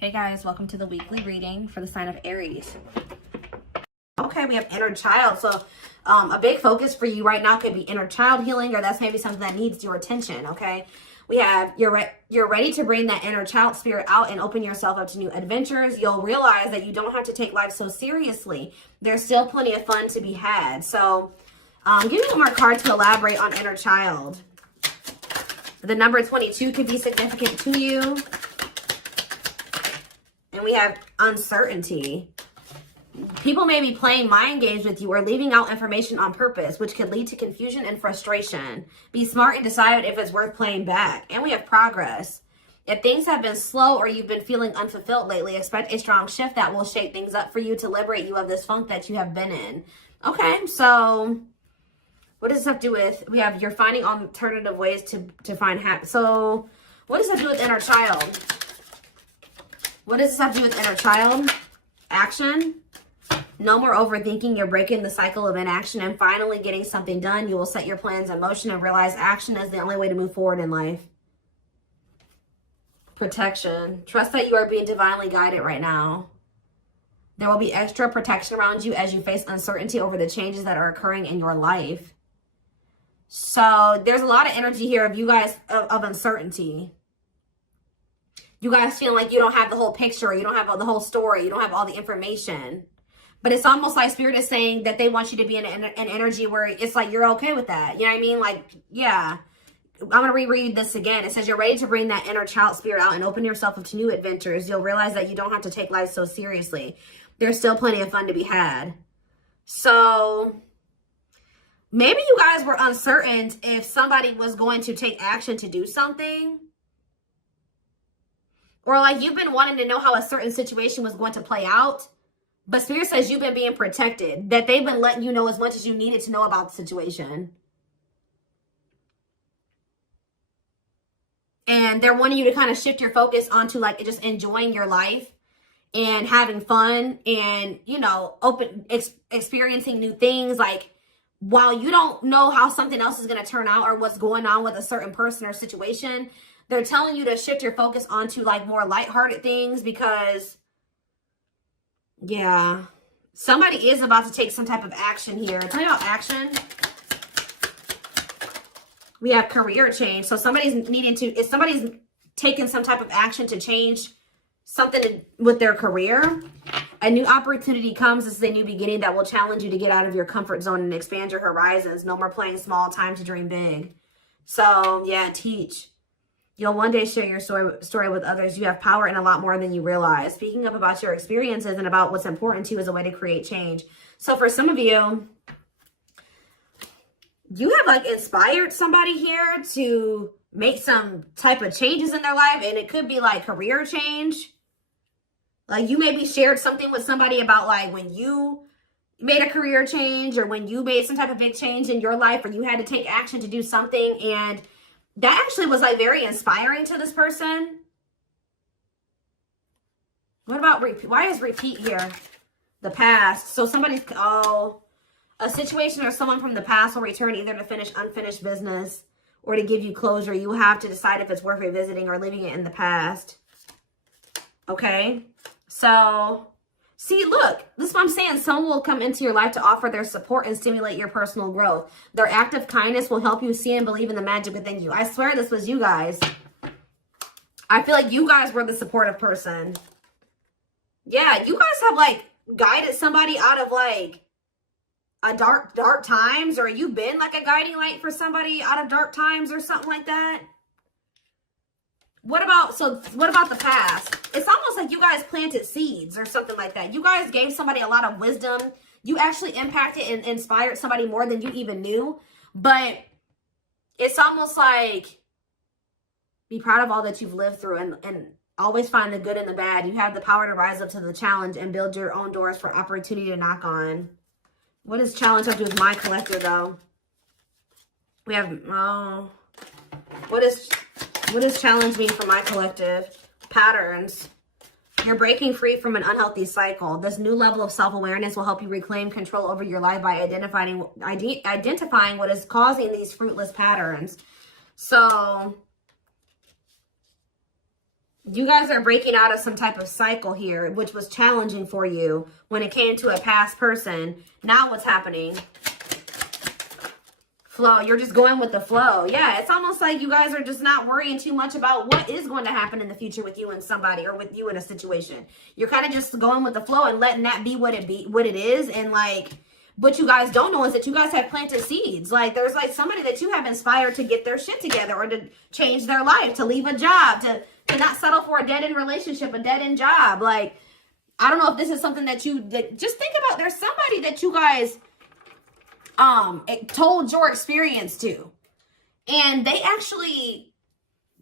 Hey guys, welcome to the weekly reading for the sign of Aries. Okay, we have inner child. So a big focus for you right now could be inner child healing, or that's maybe something that needs your attention, okay? We have you're ready to bring that inner child spirit out and open yourself up to new adventures. You'll realize that you don't have to take life so seriously. There's still plenty of fun to be had. So give me one more card to elaborate on inner child. The number 22 could be significant to you. And we have uncertainty. People may be playing mind games with you or leaving out information on purpose, which could lead to confusion and frustration. Be smart and decide if it's worth playing back. And we have progress. If things have been slow or you've been feeling unfulfilled lately, expect a strong shift that will shake things up for you to liberate you of this funk that you have been in. Okay, so what does this have to do with? We have you're finding alternative ways to find happiness. So what does that do with inner child? What does this have to do with inner child? Action. No more overthinking. You're breaking the cycle of inaction and finally getting something done. You will set your plans in motion and realize action is the only way to move forward in life. Protection. Trust that you are being divinely guided right now. There will be extra protection around you as you face uncertainty over the changes that are occurring in your life. So there's a lot of energy here of you guys of uncertainty. You guys feel like you don't have the whole picture. You don't have the whole story. You don't have all the information. But it's almost like Spirit is saying that they want you to be in an energy where it's like you're okay with that. You know what I mean? Like, yeah. I'm going to reread this again. It says you're ready to bring that inner child spirit out and open yourself up to new adventures. You'll realize that you don't have to take life so seriously. There's still plenty of fun to be had. So maybe you guys were uncertain if somebody was going to take action to do something. Or like you've been wanting to know how a certain situation was going to play out. But Spirit says you've been being protected. That they've been letting you know as much as you needed to know about the situation. And they're wanting you to kind of shift your focus onto like just enjoying your life. And having fun. And, you know, experiencing new things. Like while you don't know how something else is going to turn out. Or what's going on with a certain person or situation. They're telling you to shift your focus onto like more lighthearted things because, yeah, somebody is about to take some type of action here. Tell me about action. We have career change. So somebody's if somebody's taking some type of action to change something with their career, a new opportunity comes. This is a new beginning that will challenge you to get out of your comfort zone and expand your horizons. No more playing small, time to dream big. So yeah, teach. You'll one day share your story with others. You have power in a lot more than you realize. Speaking up about your experiences and about what's important to you is a way to create change. So for some of you, you have like inspired somebody here to make some type of changes in their life. And it could be like career change. Like you maybe shared something with somebody about like when you made a career change or when you made some type of big change in your life or you had to take action to do something, and that actually was like very inspiring to this person. What about repeat? Why is repeat here? The past. So somebody's, a situation or someone from the past will return either to finish unfinished business or to give you closure. You have to decide if it's worth revisiting or leaving it in the past. Okay. So see, look, this is what I'm saying. Someone will come into your life to offer their support and stimulate your personal growth. Their act of kindness will help you see and believe in the magic within you. I swear this was you guys. I feel like you guys were the supportive person. Yeah, you guys have like guided somebody out of like a dark times, or you've been like a guiding light for somebody out of dark times or something like that. What about the past? It's almost like you guys planted seeds or something like that. You guys gave somebody a lot of wisdom. You actually impacted and inspired somebody more than you even knew. But it's almost like be proud of all that you've lived through and always find the good and the bad. You have the power to rise up to the challenge and build your own doors for opportunity to knock on. What does challenge have to do with my collector though? We have, what does challenge mean for my collective? Patterns. You're breaking free from an unhealthy cycle. This new level of self-awareness will help you reclaim control over your life by identifying what is causing these fruitless patterns. So You guys are breaking out of some type of cycle here, which was challenging for you when it came to a past person. Now what's happening? Flow. You're just going with the flow. Yeah, it's almost like you guys are just not worrying too much about what is going to happen in the future with you and somebody, or with you in a situation. You're kind of just going with the flow and letting that be what it is. And like, what you guys don't know is that you guys have planted seeds. Like, there's like somebody that you have inspired to get their shit together, or to change their life, to leave a job, to not settle for a dead-end relationship, a dead-end job. Like, I don't know if this is something that just think about. There's somebody that you guys told your experience to, and they actually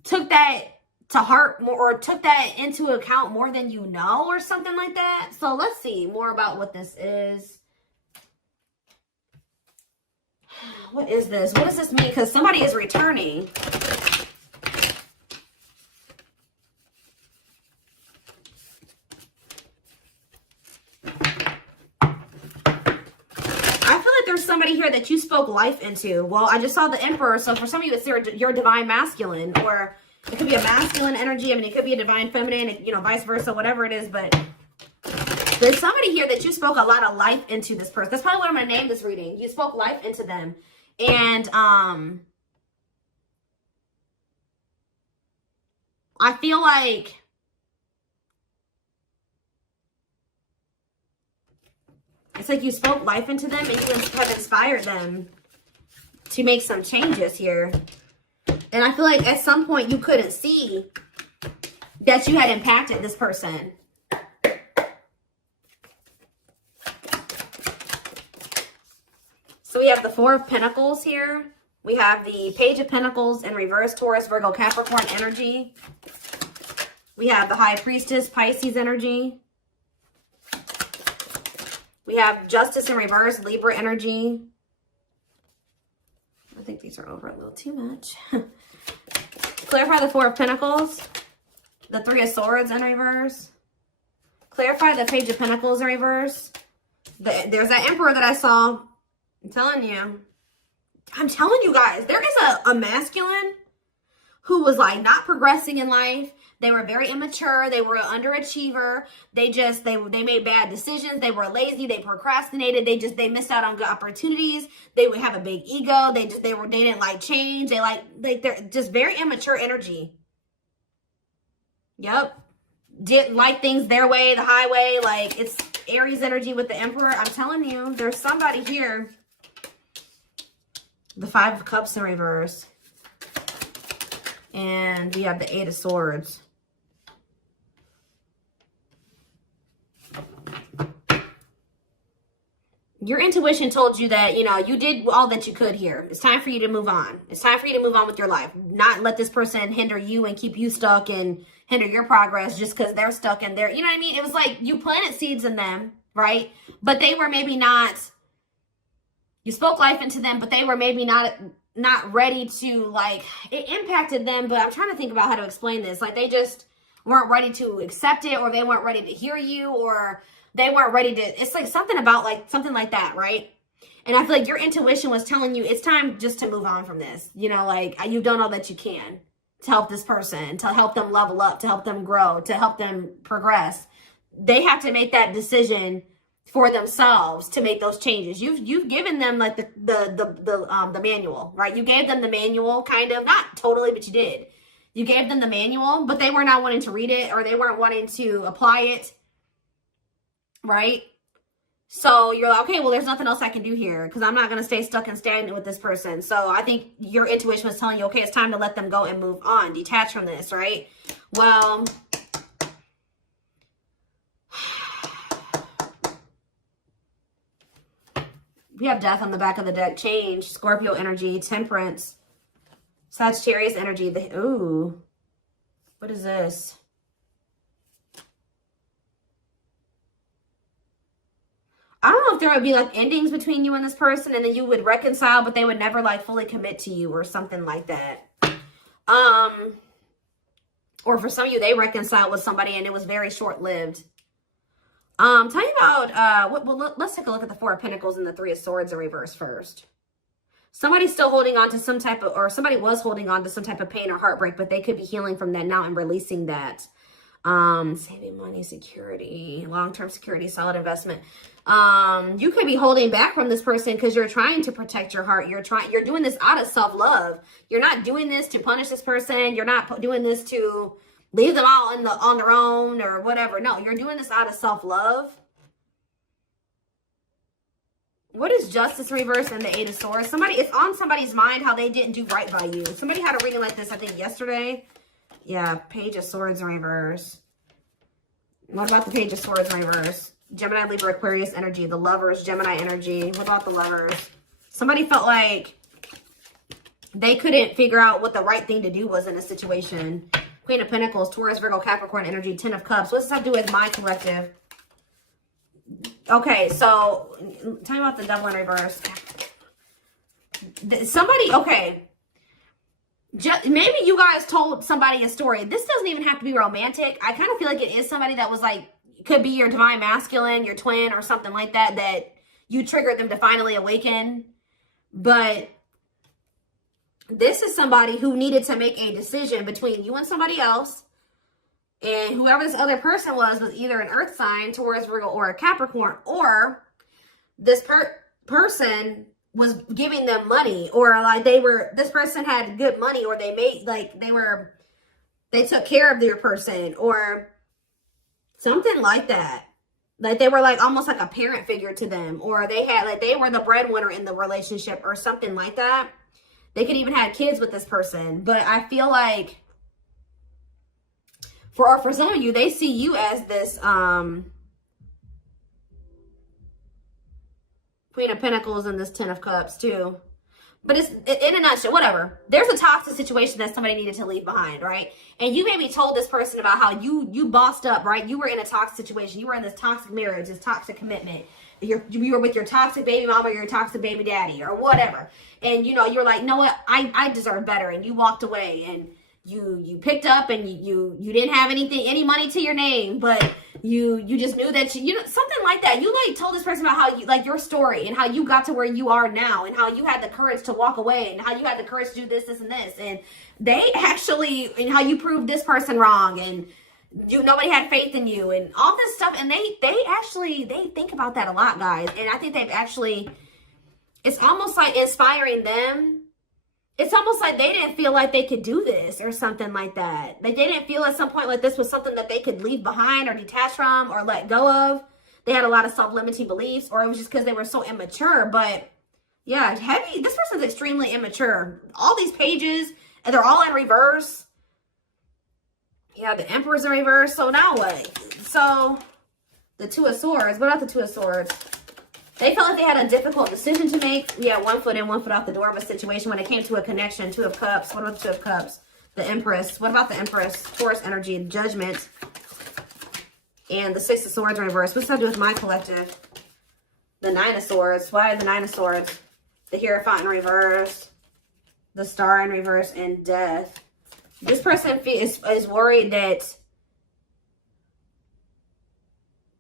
took that to heart more, or took that into account more than you know, or something like that. So let's see more about what this is. What is this? What does this mean? Because somebody is returning. Somebody here that you spoke life into. Well, I just saw the Emperor, so for some of you, it's your divine masculine, or it could be a masculine energy. I mean, it could be a divine feminine, you know, vice versa, whatever it is. But there's somebody here that you spoke a lot of life into this person. That's probably what I'm going to name this reading. You spoke life into them. And I feel like it's like you spoke life into them, and you have inspired them to make some changes here. And I feel like at some point you couldn't see that you had impacted this person. So we have the Four of Pentacles here. We have the Page of Pentacles in reverse, Taurus, Virgo, Capricorn energy. We have the High Priestess, Pisces energy. We have Justice in reverse, Libra energy. I think these are over a little too much. Clarify the Four of Pentacles. The Three of Swords in reverse. Clarify the Page of Pentacles in reverse. There's that Emperor that I saw. I'm telling you guys, there is a masculine who was like not progressing in life. They were very immature. They were an underachiever. They made bad decisions. They were lazy. They procrastinated. They missed out on good opportunities. They would have a big ego. They didn't like change. They're just very immature energy. Yep. Didn't like things their way, the highway. Like, it's Aries energy with the Emperor. I'm telling you, there's somebody here. The Five of Cups in reverse. And we have the Eight of Swords. Your intuition told you that, you know, you did all that you could here. It's time for you to move on. It's time for you to move on with your life. Not let this person hinder you and keep you stuck and hinder your progress just because they're stuck in there. You know what I mean? It was like you planted seeds in them, right? But they were maybe not, you spoke life into them, but they were maybe not ready to, like, it impacted them. But I'm trying to think about how to explain this. Like, they just weren't ready to accept it, or they weren't ready to hear you, or they weren't ready to, it's like something about like, something like that, right? And I feel like your intuition was telling you it's time just to move on from this. You know, like, you've done all that you can to help this person, to help them level up, to help them grow, to help them progress. They have to make that decision for themselves to make those changes. You've given them like the manual, right? You gave them the manual, kind of, not totally, but you did. You gave them the manual, but they were not wanting to read it, or they weren't wanting to apply it, right? So you're like, okay, well, there's nothing else I can do here because I'm not going to stay stuck and stagnant with this person. So I think your intuition was telling you, okay, it's time to let them go and move on, detach from this, right? Well, we have Death on the back of the deck. Change, Scorpio energy, Temperance, Sagittarius energy. Ooh, what is this? I don't know if there would be like endings between you and this person, and then you would reconcile, but they would never like fully commit to you or something like that. Or for some of you, they reconciled with somebody and it was very short-lived. Tell me about, let's take a look at the Four of Pentacles and the Three of Swords in reverse first. Somebody's still holding on to some type of, or somebody was holding on to some type of pain or heartbreak, but they could be healing from that now and releasing that. Saving money, security, long-term security, solid investment. You could be holding back from this person because you're trying to protect your heart. You're doing this out of self-love. You're not doing this to punish this person. You're not doing this to leave them all on their own or whatever. No, you're doing this out of self-love. What is Justice reverse and the Eight of Swords? It's on somebody's mind how they didn't do right by you. Somebody had a reading like this, I think, yesterday. Yeah, Page of Swords in reverse. What about the Page of Swords in reverse? Gemini, Libra, Aquarius energy. The Lovers, Gemini energy. What about the Lovers? Somebody felt like they couldn't figure out what the right thing to do was in a situation. Queen of Pentacles, Taurus, Virgo, Capricorn energy. Ten of Cups. What does this have to do with my collective? Okay, so tell me about the Devil in reverse. Okay. Maybe you guys told somebody a story. This doesn't even have to be romantic. I kind of feel like it is somebody that was like, could be your divine masculine, your twin, or something like that, that you triggered them to finally awaken. But this is somebody who needed to make a decision between you and somebody else. And whoever this other person was either an earth sign, Taurus, Virgo, or a Capricorn, or this person was giving them money, or like this person had good money, or they took care of their person, or something like that. Like they were like almost like a parent figure to them, or they were the breadwinner in the relationship or something like that. They could even have kids with this person. But I feel like for some of you, they see you as this Queen of Pentacles and this Ten of Cups too. But it's in a nutshell, whatever. There's a toxic situation that somebody needed to leave behind, right? And you maybe told this person about how you bossed up, right? You were in a toxic situation. You were in this toxic marriage, this toxic commitment. You were with your toxic baby mama or your toxic baby daddy or whatever. And, you're like, you know what? I deserve better. And you walked away and you picked up and you didn't have any money to your name, but you just knew that something like that. You like told this person about how you, like, your story and how you got to where you are now and how you had the courage to walk away and how you had the courage to do this and this. And they actually, and how you proved this person wrong and nobody had faith in you and all this stuff. And they think about that a lot, guys. And I think it's almost like inspiring them. It's almost like they didn't feel like they could do this or something like that. They didn't feel at some point like this was something that they could leave behind or detach from or let go of. They had a lot of self-limiting beliefs, or it was just because they were so immature. But yeah, this person's extremely immature. All these pages, and they're all in reverse. Yeah, the Emperor's in reverse. So now what? So the Two of Swords. What about the Two of Swords? They felt like they had a difficult decision to make. Yeah, 1 foot in, 1 foot out the door of a situation when it came to a connection. Two of Cups. What about the Two of Cups? The Empress. What about the Empress? Taurus energy, Judgment. And the Six of Swords in reverse. What's that do with my collective? The Nine of Swords. Why the Nine of Swords? The Hierophant in reverse. The Star in reverse. And Death. This person is worried that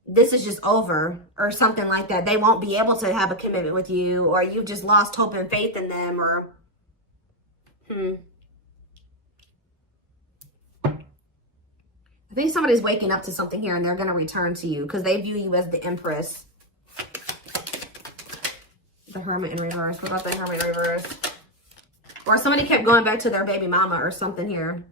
this is just over or something like that. They won't be able to have a commitment with you, or you've just lost hope and faith in them, or I think somebody's waking up to something here and they're going to return to you because they view you as the Empress. The Hermit in reverse. What about the Hermit in reverse? Or somebody kept going back to their baby mama or something here.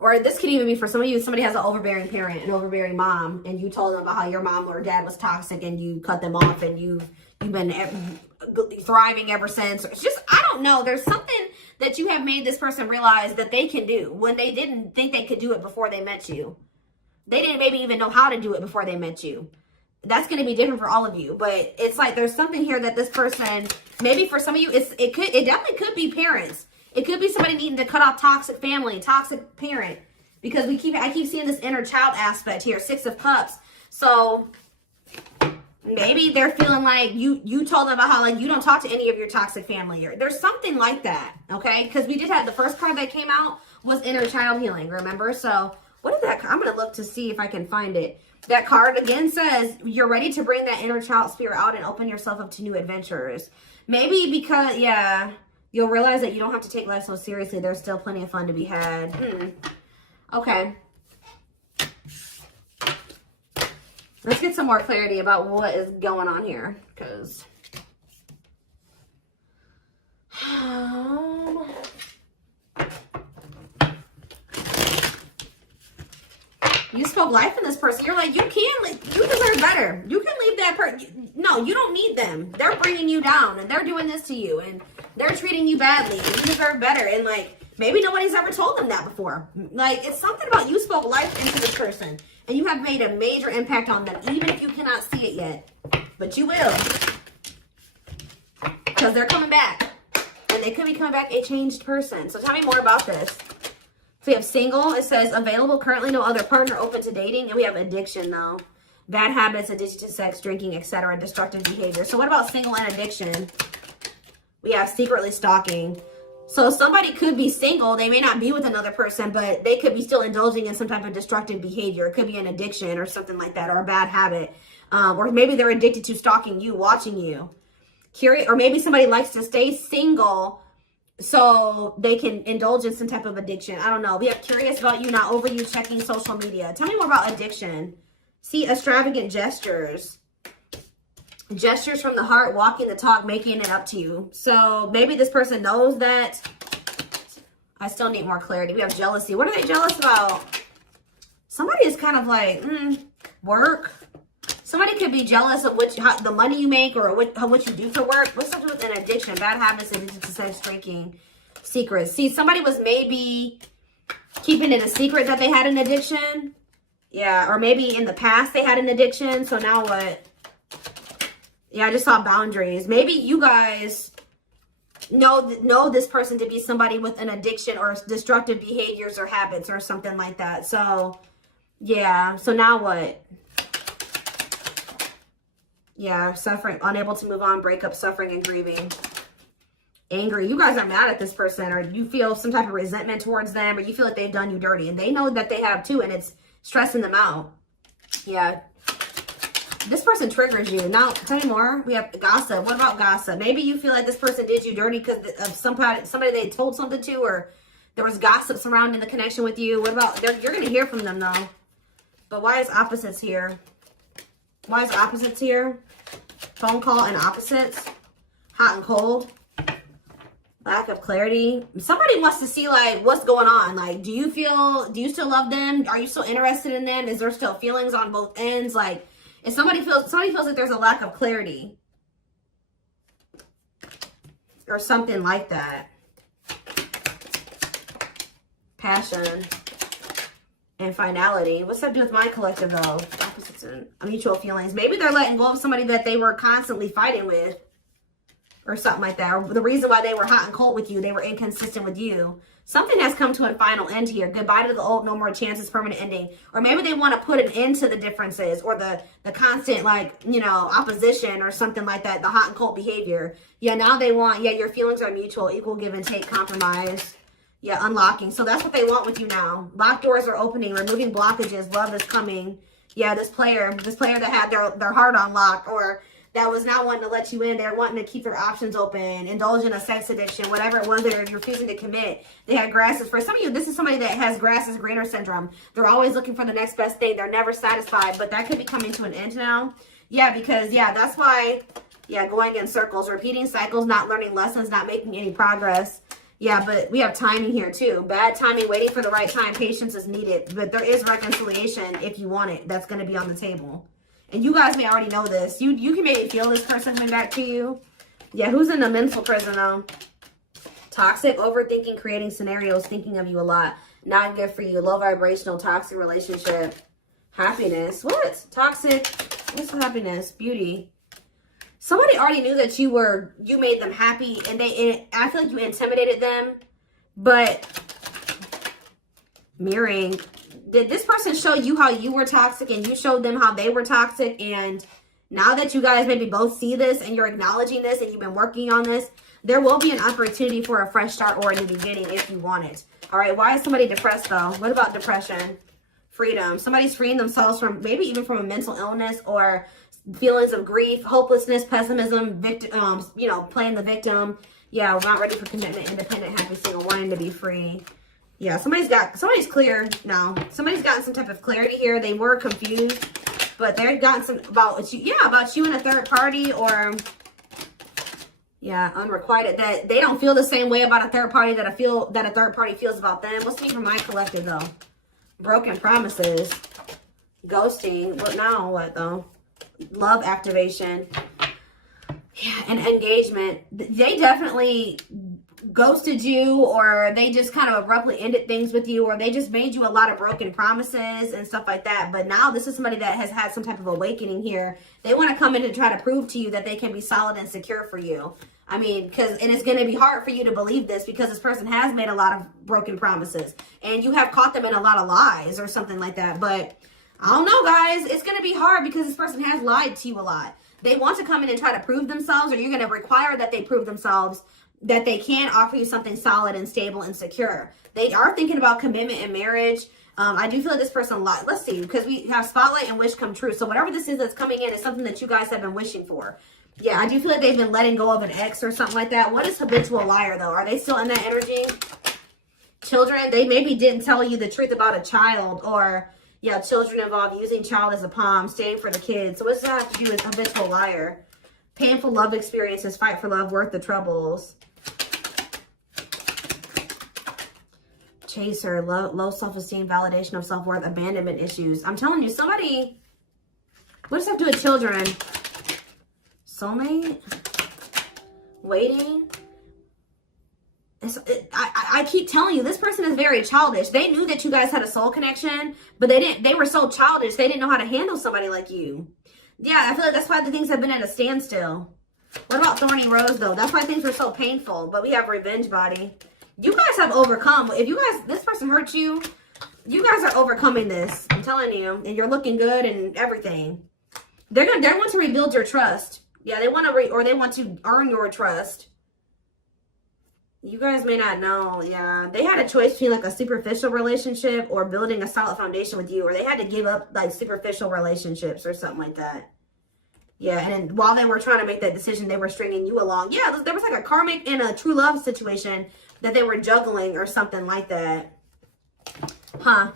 Or this could even be for some of you, somebody has an overbearing parent, an overbearing mom, and you told them about how your mom or dad was toxic and you cut them off and you've been thriving ever since. It's just, I don't know. There's something that you have made this person realize that they can do when they didn't think they could do it before they met you. They didn't maybe even know how to do it before they met you. That's going to be different for all of you. But it's like there's something here that this person, maybe for some of you, it definitely could be parents. It could be somebody needing to cut off toxic family, toxic parent, because I keep seeing this inner child aspect here, Six of Cups. So maybe they're feeling like you told them about how like you don't talk to any of your toxic family. Or there's something like that, okay? Because we did have the first card that came out was inner child healing, remember? So what is that? I'm going to look to see if I can find it. That card again says you're ready to bring that inner child spirit out and open yourself up to new adventures. Maybe because, yeah, you'll realize that you don't have to take life so seriously. There's still plenty of fun to be had. Okay. Let's get some more clarity about what is going on here, because you spoke life in this person. You're like, you deserve better. You can leave that person. No, you don't need them. They're bringing you down, and they're doing this to you, and they're treating you badly, and you deserve better. And like, maybe nobody's ever told them that before. Like, it's something about you spoke life into this person, and you have made a major impact on them, even if you cannot see it yet. But you will. Because they're coming back. And they could be coming back a changed person. So tell me more about this. So we have single. It says available, currently no other partner, open to dating. And we have addiction, though. Bad habits, addiction to sex, drinking, etc. Destructive behavior. So what about single and addiction? We have secretly stalking. So somebody could be single. They may not be with another person, but they could be still indulging in some type of destructive behavior. It could be an addiction or something like that, or a bad habit. Or maybe they're addicted to stalking you, watching you. Curious, or maybe somebody likes to stay single so they can indulge in some type of addiction. I don't know. We have curious about you, not over you, checking social media. Tell me more about addiction. See, extravagant gestures. Gestures from the heart, walking the talk, making it up to you. So maybe this person knows that. I still need more clarity. We have jealousy. What are they jealous about? Somebody is kind of like, work. Somebody could be jealous of the money you make or what you do for work. What's something with an addiction? Bad habits, addiction to sex, drinking, secrets. See, somebody was maybe keeping it a secret that they had an addiction. Yeah, or maybe in the past they had an addiction. So now what? Yeah, I just saw boundaries. Maybe you guys know this person to be somebody with an addiction or destructive behaviors or habits or something like that. So, yeah. So now what? Yeah, suffering, unable to move on, breakup, suffering, and grieving. Angry. You guys are mad at this person, or you feel some type of resentment towards them, or you feel like they've done you dirty. And they know that they have too, and it's stressing them out. Yeah. This person triggers you. Now, tell me more. We have gossip. What about gossip? Maybe you feel like this person did you dirty because of somebody they told something to, or there was gossip surrounding the connection with you. What about, you're going to hear from them though. But why is opposites here? Why is opposites here? Phone call and opposites. Hot and cold. Lack of clarity. Somebody wants to see like what's going on. Like, do you still love them? Are you still interested in them? Is there still feelings on both ends? Like, if somebody feels like there's a lack of clarity or something like that. Passion and finality. What's that do with my collective though? Opposites and mutual feelings. Maybe they're letting go of somebody that they were constantly fighting with or something like that. Or the reason why they were hot and cold with you, they were inconsistent with you. Something has come to a final end here. Goodbye to the old, no more chances, permanent ending. Or maybe they want to put an end to the differences or the constant, like, you know, opposition or something like that. The hot and cold behavior. Yeah, now they want, yeah, your feelings are mutual, equal give and take, compromise. Yeah, unlocking. So that's what they want with you now. Locked doors are opening, removing blockages. Love is coming. Yeah, this player that had their heart on lock, or that was not wanting to let you in. They're wanting to keep their options open, indulge in a sex addiction, whatever it was they're refusing to commit. They had grasses. For some of you, this is somebody that has grass is greener syndrome. They're always looking for the next best thing. They're never satisfied, but that could be coming to an end now. Yeah, because, yeah, that's why, yeah, going in circles, repeating cycles, not learning lessons, not making any progress. Yeah, but we have timing here too. Bad timing, waiting for the right time. Patience is needed, but there is reconciliation if you want it. That's going to be on the table. And you guys may already know this. You can maybe feel this person coming back to you. Yeah, who's in a mental prison though? Toxic, overthinking, creating scenarios, thinking of you a lot. Not good for you. Low vibrational, toxic relationship. Happiness. What? Toxic. What's happiness? Beauty. Somebody already knew that you made them happy, and I feel like you intimidated them. But mirroring. Did this person show you how you were toxic and you showed them how they were toxic? And now that you guys maybe both see this and you're acknowledging this and you've been working on this, there will be an opportunity for a fresh start or a new beginning if you want it. All right. Why is somebody depressed though? What about depression? Freedom. Somebody's freeing themselves from maybe even from a mental illness or feelings of grief, hopelessness, pessimism, victim, you know, playing the victim. Yeah, we're not ready for commitment, independent, happy, single, wanting to be free. Yeah, somebody's clear now. Somebody's gotten some type of clarity here. They were confused. But they've gotten some about you, yeah, about you and a third party, or yeah, unrequited, that they don't feel the same way about a third party that a third party feels about them. What's me for my collective though? Broken promises, ghosting. What now? What though? Love activation. Yeah, and engagement. They definitely ghosted you, or they just kind of abruptly ended things with you, or they just made you a lot of broken promises and stuff like that. But now this is somebody that has had some type of awakening here. They want to come in and try to prove to you that they can be solid and secure for you. I mean, and it's going to be hard for you to believe this because this person has made a lot of broken promises and you have caught them in a lot of lies or something like that. But I don't know, guys. It's going to be hard because this person has lied to you a lot. They want to come in and try to prove themselves, or you're going to require that they prove themselves that they can offer you something solid and stable and secure. They are thinking about commitment and marriage. I do feel like this person, let's see, because we have spotlight and wish come true. So whatever this is that's coming in is something that you guys have been wishing for. Yeah, I do feel like they've been letting go of an ex or something like that. What is habitual liar, though? Are they still in that energy? Children, they maybe didn't tell you the truth about a child, or yeah, children involved, using child as a palm, staying for the kids. So what's that have to do with habitual liar? Painful love experiences, fight for love, worth the troubles. Chaser, low self-esteem, validation of self-worth, abandonment issues. I'm telling you, somebody, what does that have to do with children? Soulmate? Waiting? I keep telling you, this person is very childish. They knew that you guys had a soul connection, but they were so childish, they didn't know how to handle somebody like you. Yeah, I feel like that's why the things have been at a standstill. What about Thorny Rose, though? That's why things were so painful, but we have Revenge Body. You guys have overcome. If you guys, this person hurt you, you guys are overcoming this. I'm telling you, and you're looking good and everything. They want to rebuild your trust. Yeah, they want to they want to earn your trust. You guys may not know. Yeah, they had a choice between like a superficial relationship or building a solid foundation with you, or they had to give up like superficial relationships or something like that. Yeah, and then while they were trying to make that decision, they were stringing you along. Yeah, there was like a karmic and a true love situation that they were juggling or something like that. Huh.